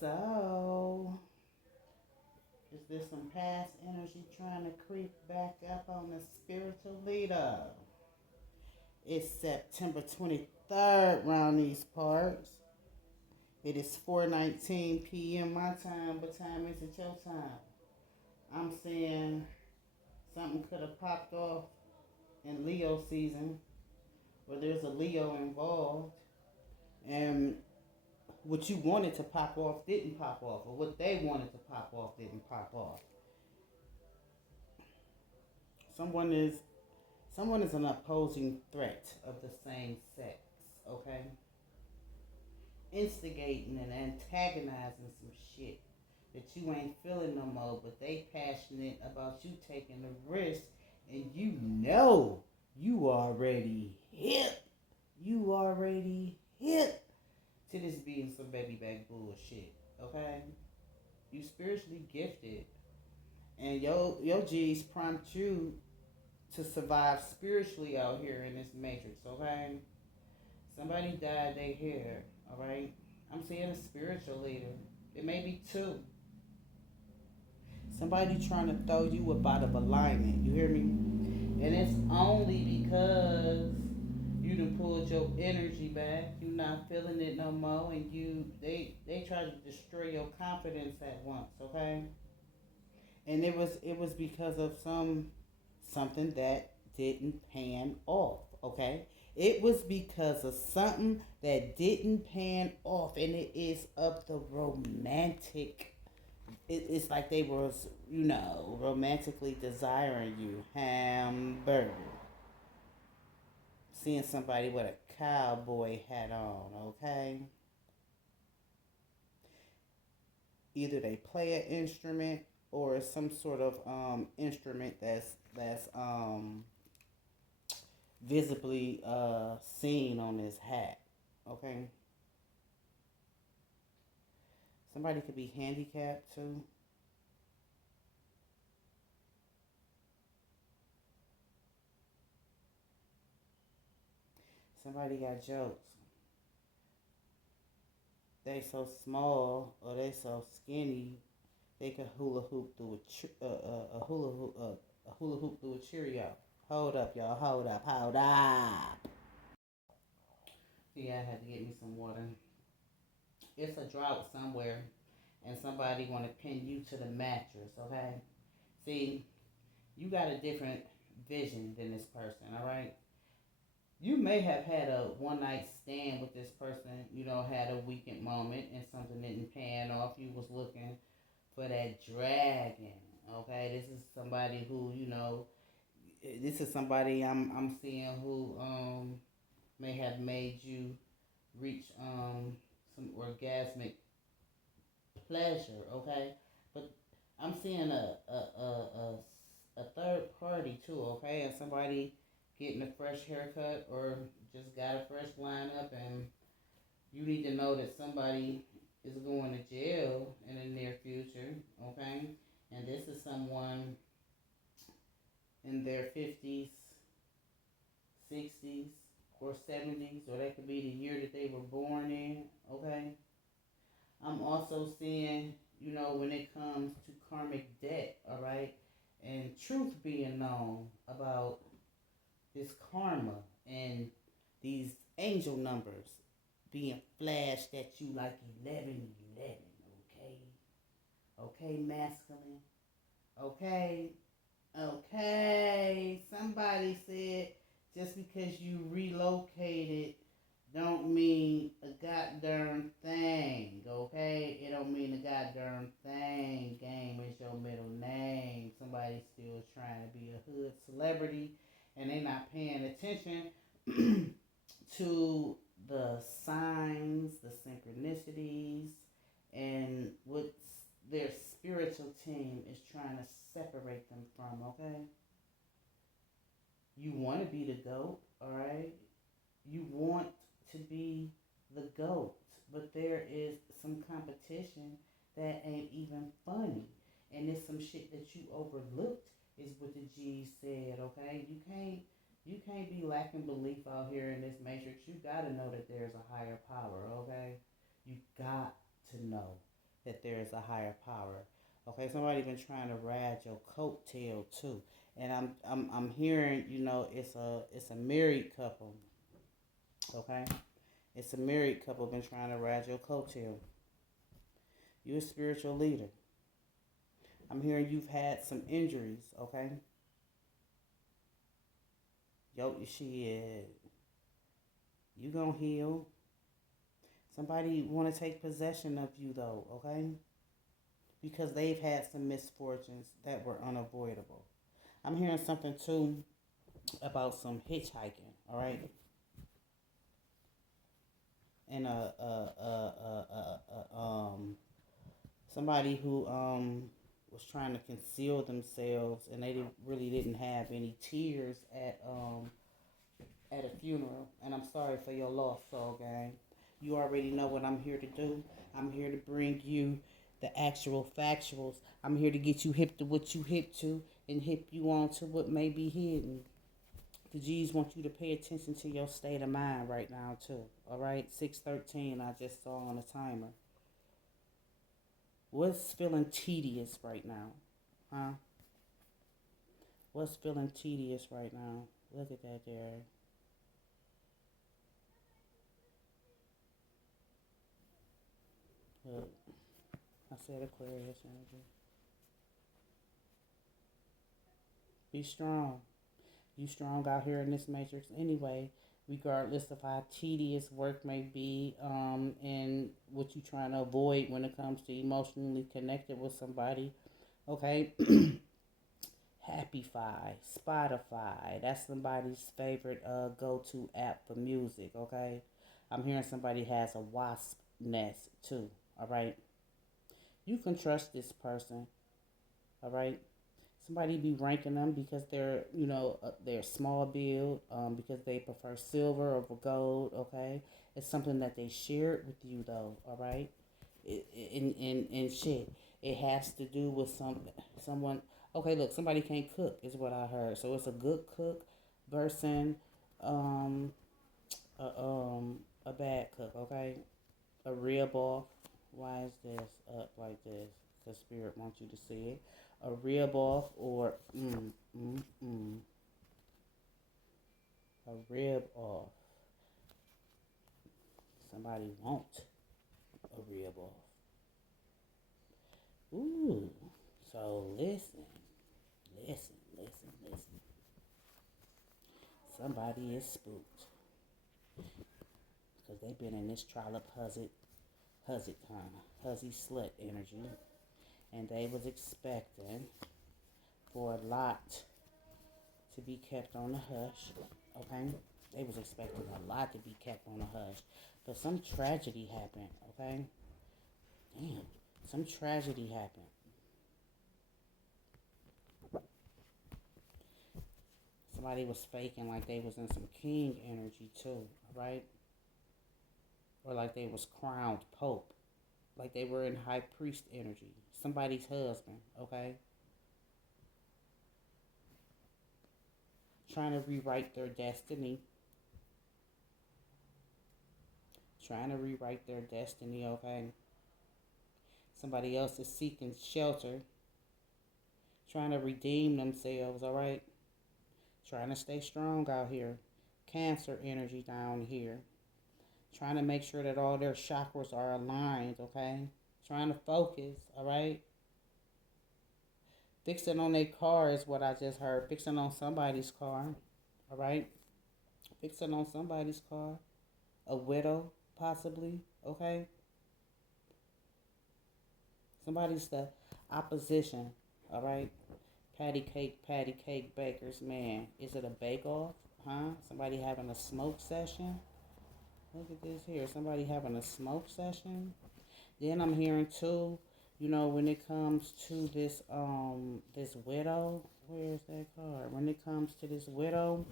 So, is this some past energy trying to creep back up on the spiritual leader? It's September 23rd around these parts. It is 4:19 p.m. my time. What time is it your time? I'm saying something could have popped off in Leo season where there's a Leo involved, and what you wanted to pop off didn't pop off, or what they wanted to pop off didn't pop off. Someone is someone is an opposing threat of the same sex, okay? Instigating and antagonizing some shit that you ain't feeling no more, but they passionate about you taking the risk, and you already hip. You already hip to this being some baby back bullshit, okay? You spiritually gifted, and your G's prompt you to survive spiritually out here in this matrix, okay? Somebody dyed their hair, alright? I'm seeing a spiritual leader. It may be two. Somebody trying to throw you up out of alignment, you hear me? And it's only because you done pulled your energy back, you not feeling it no more, and they try to destroy your confidence at once, okay? And it was because of something that didn't pan off, okay? It was because of something that didn't pan off, and it is of the romantic. It's like they was, romantically desiring you. Hamburger. Seeing somebody with a cowboy hat on, okay? Either they play an instrument or some sort of instrument that's visibly seen on his hat. Okay? Somebody could be handicapped too. Somebody got jokes. They so small or they so skinny they could hula hoop through a hula hoop through a Cheerio. Hold up, y'all. Hold up. Hold up. Yeah, I had to get me some water. It's a drought somewhere, and somebody want to pin you to the mattress. Okay. See, you got a different vision than this person. All right. You may have had a one night stand with this person. Had a weekend moment, and something didn't pan off. You was looking for that dragon. Okay. This is somebody I'm seeing who may have made you reach some orgasmic pleasure, okay? But I'm seeing a third party too, okay? And somebody getting a fresh haircut or just got a fresh lineup, and you need to know that somebody is going to jail in the near future, okay? And this is someone in their 50s, 60s, or 70s, or that could be the year that they were born in, okay? I'm also seeing, when it comes to karmic debt, all right, and truth being known about this karma and these angel numbers being flashed at you like 1111, okay? Okay, masculine? Okay? Okay. Somebody said just because you relocated don't mean a goddamn thing, okay? It don't mean a goddamn thing. Game is your middle name. Somebody's still trying to be a hood celebrity, and they not paying attention to the signs, the synchronicities, and what their spiritual team is trying to separate them from, okay? You want to be the GOAT, alright? You want to be the GOAT, but there is some competition that ain't even funny. And it's some shit that you overlooked, is what the G said, okay? You can't be lacking belief out here in this matrix. You gotta know that there's a higher power, okay? You got to know. that there is a higher power. Okay, somebody been trying to ride your coattail too, and I'm hearing, you know, it's a married couple. Okay, it's a married couple been trying to ride your coattail. You're a spiritual leader. I'm hearing you've had some injuries. Okay, yo, shit, you gonna heal. Somebody want to take possession of you though. Okay, because they've had some misfortunes that were unavoidable. I'm hearing something too about some hitchhiking, all right? And somebody who was trying to conceal themselves, and they really didn't have any tears at a funeral. And I'm sorry for your loss, soul gang. You already know what I'm here to do. I'm here to bring you the actual factuals. I'm here to get you hip to what you hip to and hip you on to what may be hidden. The G's want you to pay attention to your state of mind right now too. All right, 6:13. I just saw on the timer. What's feeling tedious right now, huh? What's feeling tedious right now? Look at that there. Look, I said Aquarius energy. Be strong. You strong out here in this matrix anyway, regardless of how tedious work may be, and what you're trying to avoid when it comes to emotionally connected with somebody. Okay. Happify, Spotify, that's somebody's favorite go-to app for music. Okay, I'm hearing somebody has a wasp nest too. All right, you can trust this person. All right, somebody be ranking them because they're, you know, they're small build, because they prefer silver over gold. Okay, it's something that they shared with you though. All right, in shit, it has to do with someone. Okay, look, somebody can't cook is what I heard. So it's a good cook versus um a, um a bad cook. Okay, a rib off. Why is this up like this? Because spirit wants you to see it. A rib off or a rib off. Somebody wants a rib off. Ooh. So listen. Somebody is spooked because they've been in this trollop huzzy slut energy, and they was expecting for a lot to be kept on the hush. Okay, they was expecting a lot to be kept on the hush, but some tragedy happened. Okay, damn, some tragedy happened. Somebody was faking like they was in some king energy too, right? Or like they was crowned pope, like they were in high priest energy. Somebody's husband, okay? Trying to rewrite their destiny. Trying to rewrite their destiny, okay? Somebody else is seeking shelter. Trying to redeem themselves, all right? Trying to stay strong out here. Cancer energy down here. Trying to make sure that all their chakras are aligned, okay? Trying to focus, all right? Fixing on their car is what I just heard. Fixing on somebody's car, all right? Fixing on somebody's car. A widow, possibly, okay? Somebody's the opposition, all right? Patty cake bakers, man. Is it a bake-off, huh? Somebody having a smoke session? Look at this here. Somebody having a smoke session? Then I'm hearing too, you know, when it comes to this widow, where's that card? When it comes to this widow,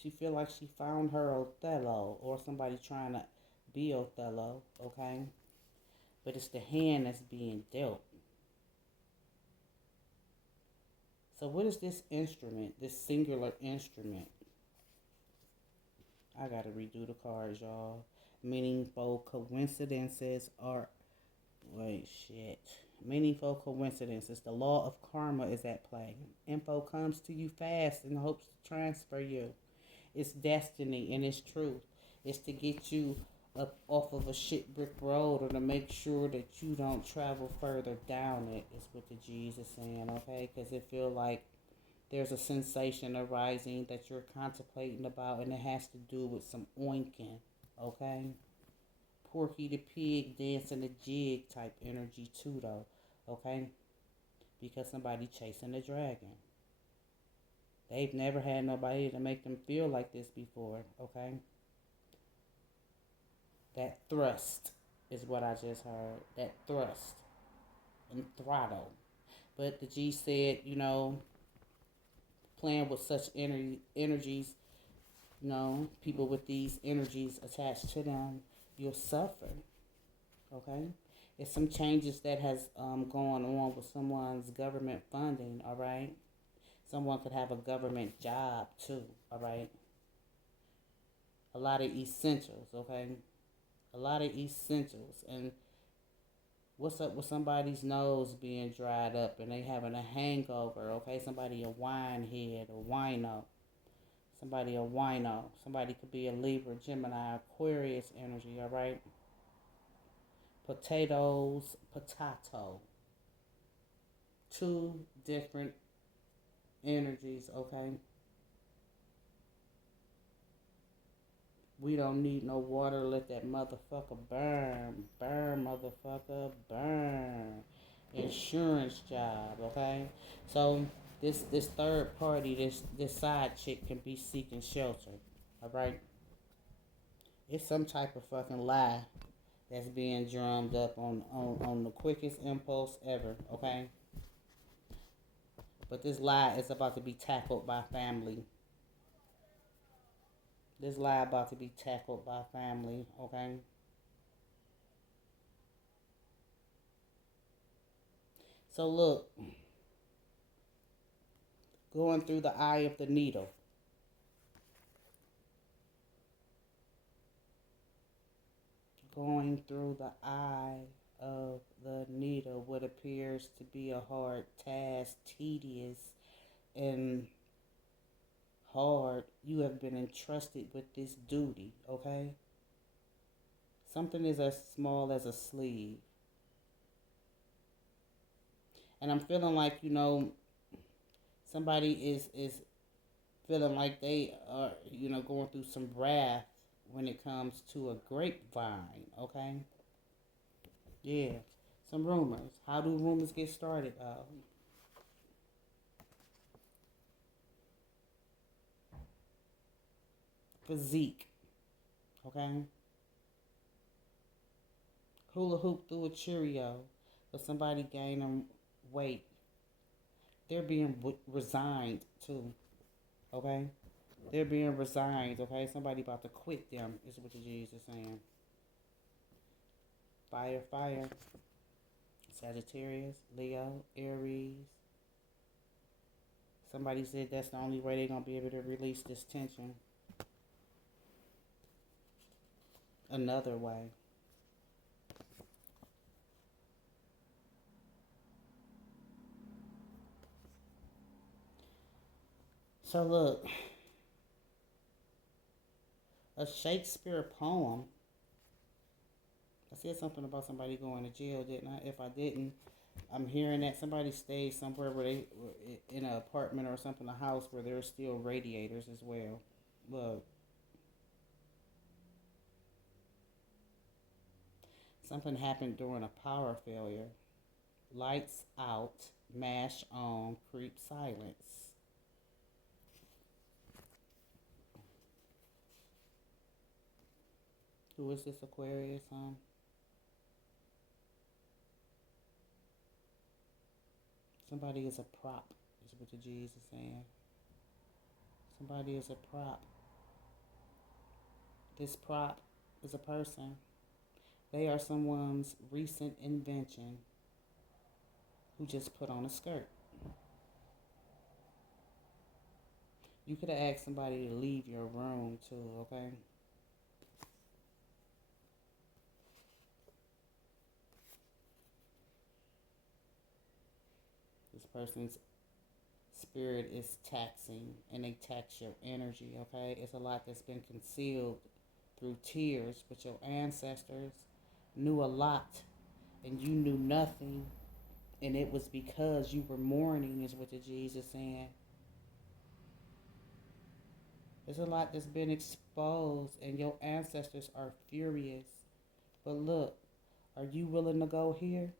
she feel like she found her Othello, or somebody trying to be Othello, okay? But it's the hand that's being dealt. So what is this instrument, this singular instrument? I gotta redo the cards, y'all. Meaningful coincidences are. Wait, shit. Meaningful coincidences. The law of karma is at play. Info comes to you fast in hopes to transfer you. It's destiny and it's truth. It's to get you up off of a shit brick road or to make sure that you don't travel further down it, is what the G's is saying, okay? Because it feel like there's a sensation arising that you're contemplating about, and it has to do with some oinking, okay? Porky the pig dancing the jig type energy too, though, okay? Because somebody chasing a dragon. They've never had nobody to make them feel like this before, okay? That thrust is what I just heard. That thrust and throttle. But the G said, playing with such energies, people with these energies attached to them, you'll suffer, okay? It's some changes that has going on with someone's government funding, all right? Someone could have a government job too, all right? A lot of essentials, okay? A lot of essentials. And what's up with somebody's nose being dried up and they having a hangover, okay? Somebody a wine head, a wino. Somebody a wino. Somebody could be a Libra, Gemini, Aquarius energy, all right? Potatoes, potato. Two different energies, okay? We don't need no water. Let that motherfucker burn. Burn, motherfucker, burn. Insurance job, okay? So this third party, this side chick can be seeking shelter, all right? It's some type of fucking lie that's being drummed up on the quickest impulse ever, okay? But this lie is about to be tackled by family. This lie about to be tackled by family, okay? So look, going through the eye of the needle. Going through the eye of the needle, what appears to be a hard task, tedious and hard. You have been entrusted with this duty, okay? Something is as small as a sleeve. And I'm feeling like, somebody is feeling like they are, going through some wrath when it comes to a grapevine, okay? Yeah, some rumors. How do rumors get started? Physique, okay? Hula hoop through a Cheerio, but somebody gaining weight. They're being resigned too, okay? They're being resigned, okay? Somebody about to quit them is what the G's are saying. Fire, fire. Sagittarius, Leo, Aries. Somebody said that's the only way they're going to be able to release this tension. Another way. So look, a Shakespeare poem. I said something about somebody going to jail, didn't I? If I didn't, I'm hearing that somebody stayed somewhere where they in an apartment or something, a house where there's still radiators as well. Look, something happened during a power failure. Lights out, mash on, creep silence. Who is this Aquarius, huh? Somebody is a prop, is what the G's is saying. Somebody is a prop. This prop is a person. They are someone's recent invention who just put on a skirt. You could have asked somebody to leave your room too, okay? This person's spirit is taxing and they tax your energy, okay? It's a lot that's been concealed through tears, but your ancestors knew a lot and you knew nothing, and it was because you were mourning, is what the Jesus saying. There's a lot that's been exposed and your ancestors are furious. But look, are you willing to go here?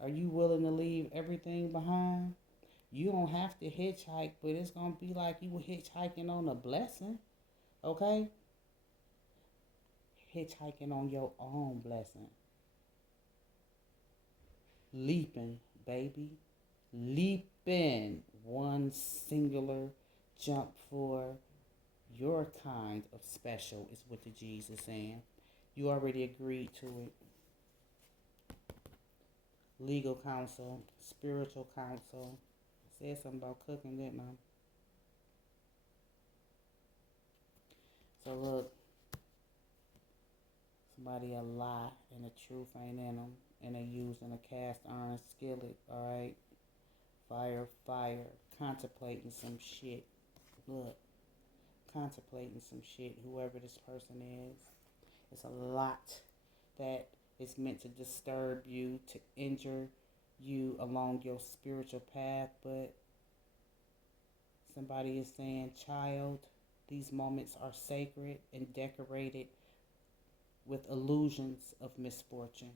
Are you willing to leave everything behind? You don't have to hitchhike, but it's going to be like you were hitchhiking on a blessing, okay? Hitchhiking on your own blessing. Leaping, baby. Leaping. One singular jump for your kind of special is what the Jesus saying. You already agreed to it. Legal counsel, spiritual counsel. I said something about cooking, didn't I? So look, somebody a lie and the truth ain't in them, and they using a cast iron skillet, alright? Fire, contemplating some shit. Look, contemplating some shit, whoever this person is. It's a lot that is meant to disturb you, to injure you along your spiritual path, but somebody is saying, child, these moments are sacred and decorated with illusions of misfortune.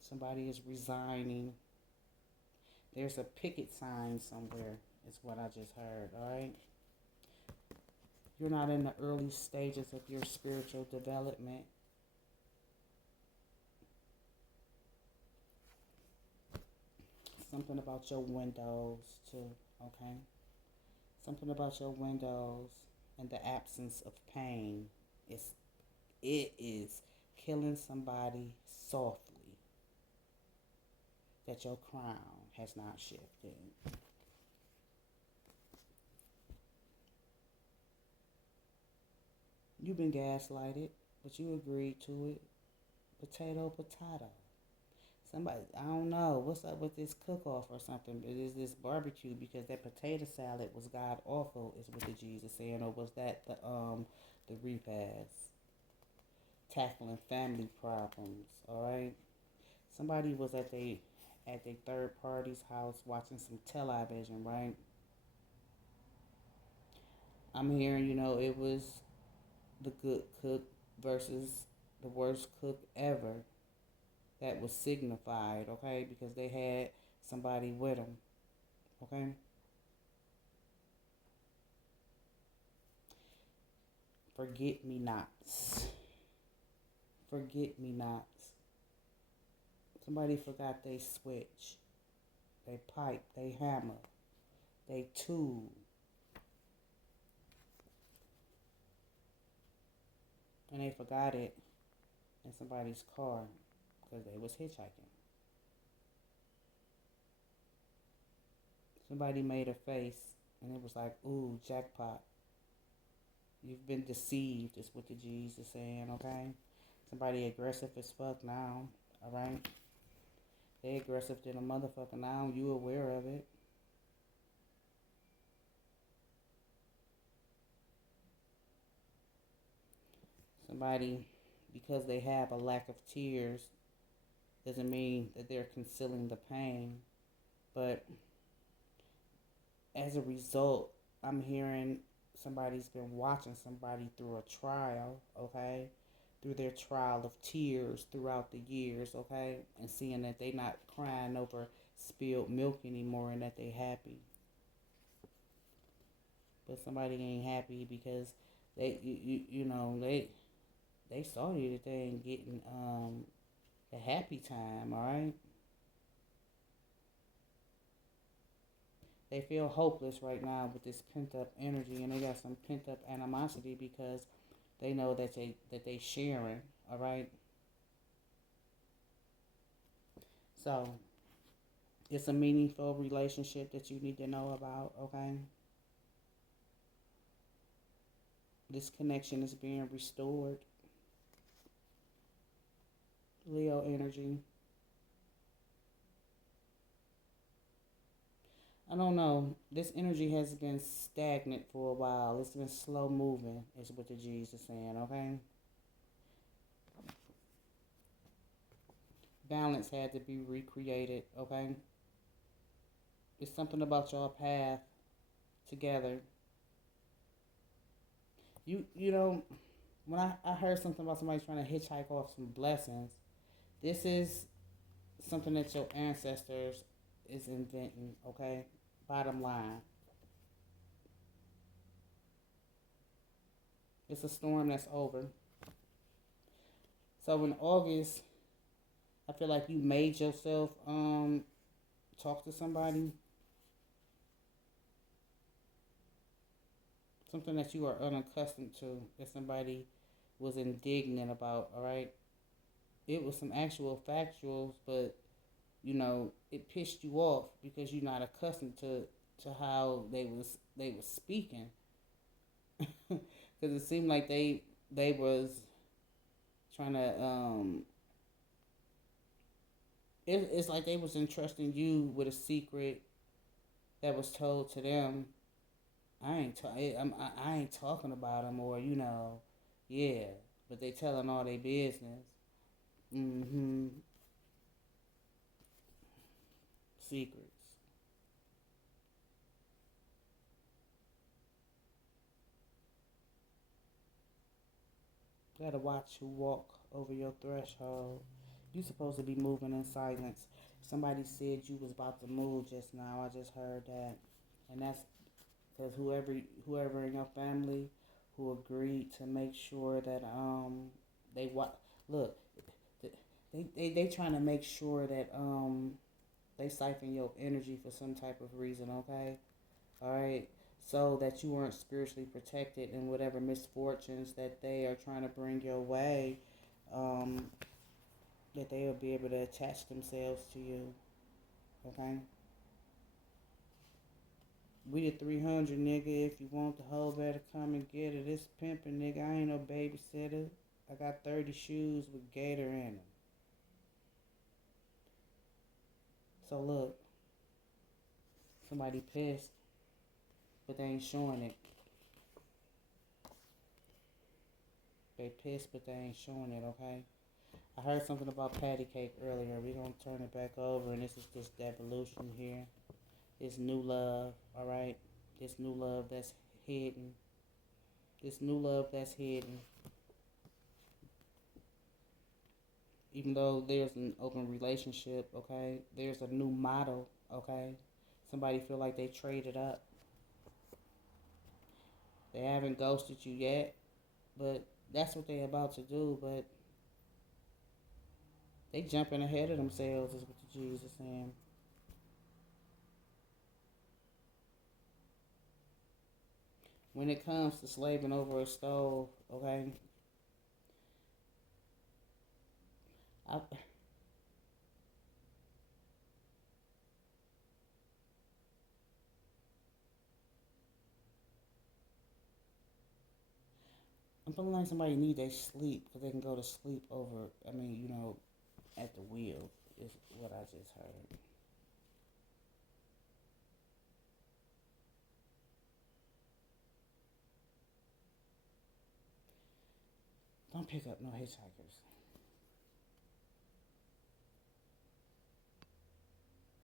Somebody is resigning. There's a picket sign somewhere, is what I just heard, alright? You're not in the early stages of your spiritual development. Something about your windows, too, okay? Something about your windows and the absence of pain. It is killing somebody softly that your crown has not shifted. You've been gaslighted, but you agreed to it. Potato. Somebody, I don't know, what's up with this cook-off or something? It is this barbecue because that potato salad was god awful, is what the Jesus saying, or was that the repast? Tackling family problems, alright? Somebody was at they third party's house watching some television, right? I'm hearing, it was the good cook versus the worst cook ever that was signified, okay? Because they had somebody with them, okay? Forget me nots. Forget me nots. Somebody forgot they switch, they pipe, they hammer, they tool. And they forgot it in somebody's car because they was hitchhiking. Somebody made a face and it was like, ooh, jackpot. You've been deceived, is what the G's is saying, okay? Somebody aggressive as fuck now, alright? They aggressive than a motherfucker now, you aware of it. Somebody, because they have a lack of tears, doesn't mean that they're concealing the pain. But as a result, I'm hearing somebody's been watching somebody through a trial, okay? Through their trial of tears throughout the years, okay? And seeing that they not crying over spilled milk anymore and that they happy. But somebody ain't happy because they saw you that they ain't getting the happy time, alright? They feel hopeless right now with this pent up energy, and they got some pent up animosity because they know that they sharing, alright? So It's a meaningful relationship that you need to know about, okay? This connection is being restored. Leo energy. I don't know. This energy has been stagnant for a while. It's been slow moving, is what the G's are saying, okay? Balance had to be recreated, okay? It's something about your path together. You know, when I heard something about somebody trying to hitchhike off some blessings, this is something that your ancestors is inventing, okay? Bottom line. It's a storm that's over. So in August, I feel like you made yourself talk to somebody. Something that you are unaccustomed to, that somebody was indignant about, all right? It was some actual factuals, but it pissed you off because you're not accustomed to how they was speaking. Because it seemed like they was trying to it's like they was entrusting you with a secret that was told to them. I ain't talking about them, or yeah, but they telling all their business. Mm-hmm. Secrets. You gotta watch who walk over your threshold. You supposed to be moving in silence. Somebody said you was about to move just now. I just heard that, and that's because whoever in your family who agreed to make sure that they what look they trying to make sure that they siphon your energy for some type of reason, okay? All right, so that you weren't spiritually protected in whatever misfortunes that they are trying to bring your way, um, that they will be able to attach themselves to you, okay? We the 300, nigga. If you want the hoe, better come and get it. It's pimping, nigga. I ain't no babysitter. I got 30 shoes with Gator in them. So look, somebody pissed, but they ain't showing it. They pissed, but they ain't showing it, okay? I heard something about patty cake earlier. We're going to turn it back over, and this is just devolution here. It's new love, all right? This new love that's hidden. This new love that's hidden. Even though there's an open relationship, okay? There's a new model, okay? Somebody feel like they traded up. They haven't ghosted you yet, but that's what they about to do, but they jumping ahead of themselves is what the G's are saying. When it comes to slaving over a stove, okay? I, I'm feeling like somebody need their sleep because they can go to sleep over, at the wheel is what I just heard. Don't pick up no hitchhikers.